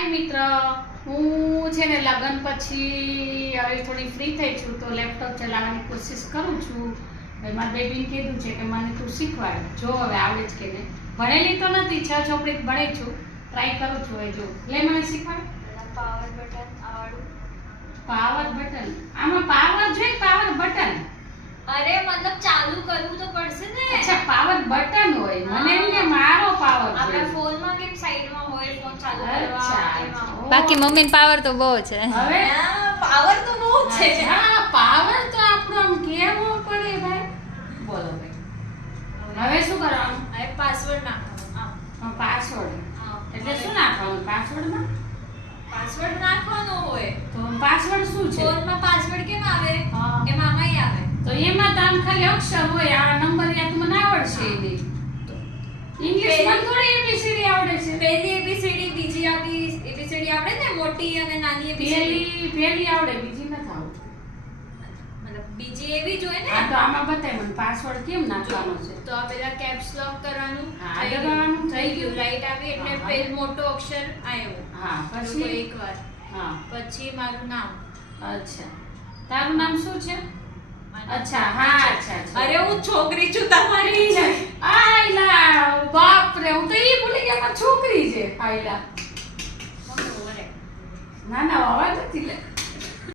હાય મિત્ર, હું છે ને લગ્ન પછી હવે થોડી ફ્રી થઈ છું તો લેપટોપ ચલાવવાની કોશિશ કરું છું. મારા બેબીને કીધું છે કે મને તું શીખવાડ, જો હવે આવડે છે કે નહીં. ભણેલી તો નથી, 6 ચોપડી ભણી છું, ટ્રાય કરું છું. હવે જો લે મને શીખવાડ. પાવર બટન આવડું. પાવર બટન, આમાં પાવર જોઈએ, પાવર બટન. અરે મતલબ ચાલુ કરવું તો પડશે ને. અચ્છા, પાવર બટન હોય, મને એમ કે મારો પાવર આપણા જોઈએ. ફોનમાં કેમ સાઈડમાં હોય ફોન ચાલુ અચ્છા, કરવા અચ્છા. એમાં. બાકી મમ્મીને પાવર તો બહુ છે. હવે પાવર તો બહુ છે. હા, પાવર તો આપણો આમ કેવો પડે ભાઈ. બોલો ભાઈ, હવે શું કરવાનું? હવે પાસવર્ડ નાખવાનો. પાસવર્ડ એટલે શું નાખવાનું પાસવર્ડમાં? પાસવર્ડ નાખવાનો હોય. તો પાસવર્ડ શું છે? ફોનમાં પાસવર્ડ કેમ આવે હા. એમ આમાંય આવે. તો એમાં તો આમ ખાલી અક્ષર હોય, આ નંબર યાદ મને આવડશે એની. ઇંગ્લિશમાં થોડી એબીસીડી આવડે છે. પહેલી એબીસીડી, બીજી એબીસીડી આવડે ને, મોટી અને નાની એબીસીડી. પહેલી આવડે, બીજી નથી આવડતી. મતલબ બીજી એવી જ હોય આ ને. તો આમાં બતાય મને પાસવર્ડ કેમ નાખવાનો છે. તો આ પેલા કેપ્સ લોક કરવાનું. હા, થઈ દબાવવાનું, ગયું. થઈ ગયું. લાઈટ આવી એટલે હા. પેલ મોટો અક્ષર આવ્યો. હા, પછી પછી એકવાર હા, પછી મારું નામ. અચ્છા. તારું નામ શું છે? અચ્છા, હા, અચ્છા, અચ્છા. અરે હું છોકરી છું તમારી. આયલા, બાપ રે, હું તો ઈ ભૂલી ગયા મારી છોકરી છે. આયલા. ના ના, અવાજ નથી લે.